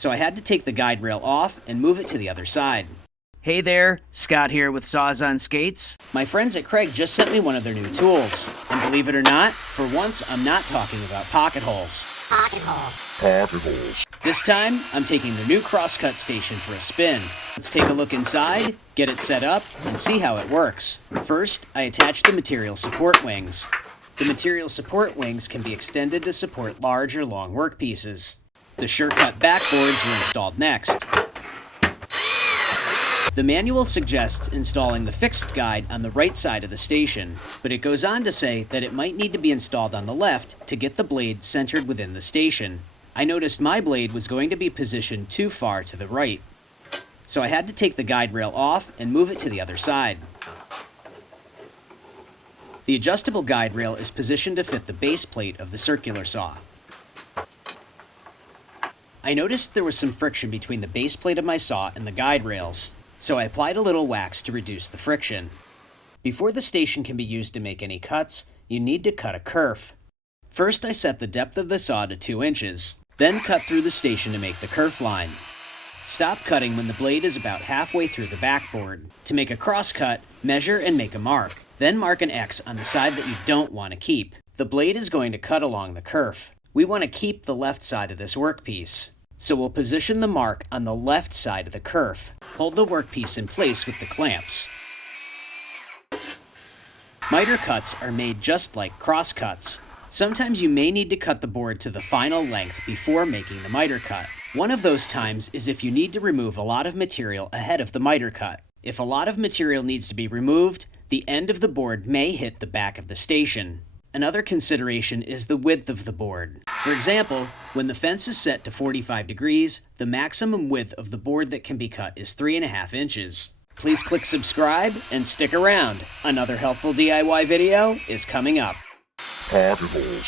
so I had to take the guide rail off and move it to the other side. Hey there, Scott here with Saws on Skates. My friends at Kreg just sent me one of their new tools. And believe it or not, for once I'm not talking about pocket holes. Pocket holes. This time, I'm taking the new Crosscut Station for a spin. Let's take a look inside, get it set up, and see how it works. First, I attach the material support wings. The material support wings can be extended to support large or long workpieces. The sure-cut backboards were installed next. The manual suggests installing the fixed guide on the right side of the station, but it goes on to say that it might need to be installed on the left to get the blade centered within the station. I noticed my blade was going to be positioned too far to the right, so I had to take the guide rail off and move it to the other side. The adjustable guide rail is positioned to fit the base plate of the circular saw. I noticed there was some friction between the base plate of my saw and the guide rails, so I applied a little wax to reduce the friction. Before the station can be used to make any cuts, you need to cut a kerf. First, I set the depth of the saw to 2 inches, then cut through the station to make the kerf line. Stop cutting when the blade is about halfway through the backboard. To make a cross cut, measure and make a mark. Then mark an X on the side that you don't want to keep. The blade is going to cut along the kerf. We want to keep the left side of this workpiece, so we'll position the mark on the left side of the kerf. Hold the workpiece in place with the clamps. Miter cuts are made just like cross cuts. Sometimes you may need to cut the board to the final length before making the miter cut. One of those times is if you need to remove a lot of material ahead of the miter cut. If a lot of material needs to be removed, the end of the board may hit the back of the station. Another consideration is the width of the board. For example, when the fence is set to 45 degrees, the maximum width of the board that can be cut is 3.5 inches. Please click subscribe and stick around. Another helpful DIY video is coming up. Pocket holes.